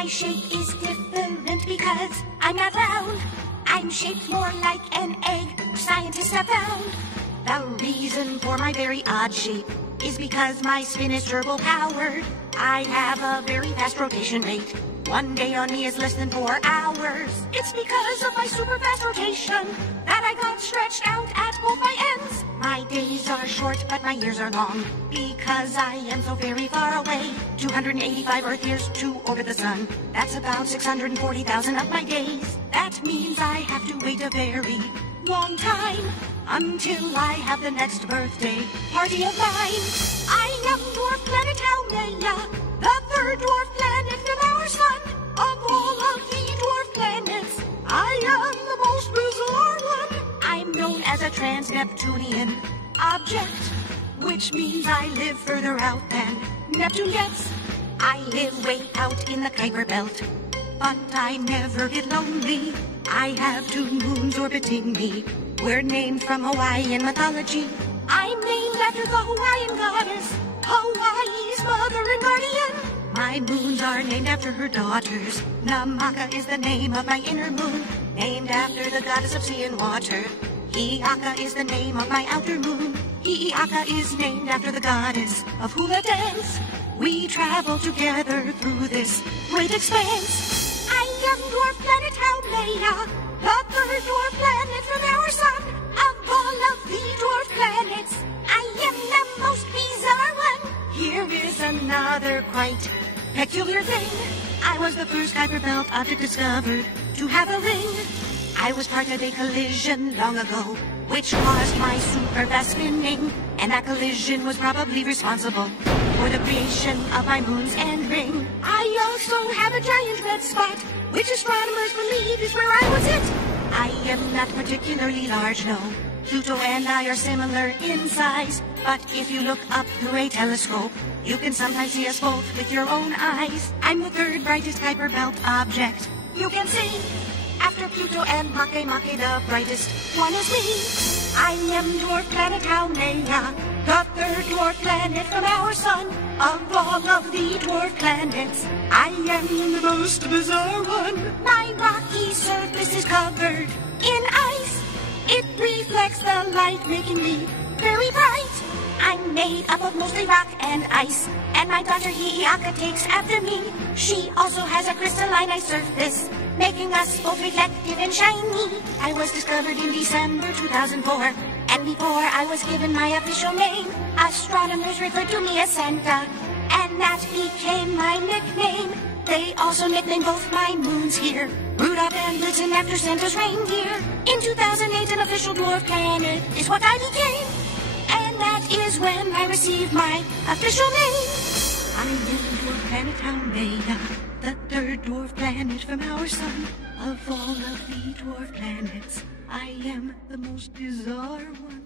My shape is different because I'm not round. I'm shaped more like an egg, scientists have found. The reason for my very odd shape is because my spin is turbo-powered. I have a very fast rotation rate. One day on me is less than 4 hours. It's because of my super fast rotation that I got stretched out at both my ends. My days are short, but my years are long, because I am so very far away. 285 Earth years to orbit the sun. That's about 640,000 of my days. That means I have to wait a very long time until I have the next birthday party of mine. I am dwarf planet Haumea, the third dwarf planet from our sun. Of all of the dwarf planets, I am the most bizarre one. I'm known as a trans-Neptunian object, which means I live further out than Neptune gets. I live way out in the Kuiper Belt, but I never get lonely. I have 2 moons orbiting me. We're named from Hawaiian mythology. I'm named after the Hawaiian goddess, Hawaii's mother and guardian. My moons are named after her daughters. Namaka is the name of my inner moon, named after the goddess of sea and water. Hiaka is the name of my outer moon. Hiaka is named after the goddess of hula dance. We travel together through this great expanse. I am dwarf planet Haumea, the third dwarf planet from our sun. Of all of the dwarf planets, I am the most bizarre one. Here is another quite peculiar thing. I was the first Kuiper Belt object discovered to have a ring. I was part of a collision long ago, which caused my super fast spinning, and that collision was probably responsible for the creation of my moon's end ring. I also have a giant red spot, which astronomers believe is where I was hit. I am not particularly large, no. Pluto and I are similar in size, but if you look up through a telescope, you can sometimes see us both with your own eyes. I'm the third brightest Kuiper Belt object you can see. After Pluto and Makemake, the brightest one is me. I am dwarf planet Haumea, the third dwarf planet from our sun. Of all of the dwarf planets, I am the most bizarre one. My rocky surface is covered in ice. It reflects the light, making me very bright. I'm made up of mostly rock and ice, and my daughter Hiaka takes after me. She also has a crystalline ice surface, making us both reflective and shiny. I was discovered in December 2004, and before I was given my official name, astronomers referred to me as Santa, and that became my nickname. They also nicknamed both my moons here, Rudolph and Blitzen, after Santa's reindeer. In 2008, an official dwarf planet is what I became, and that is when I received my official name. I am dwarf planet Haumea, the third dwarf planet from our sun. Of all of the dwarf planets, I am the most bizarre one.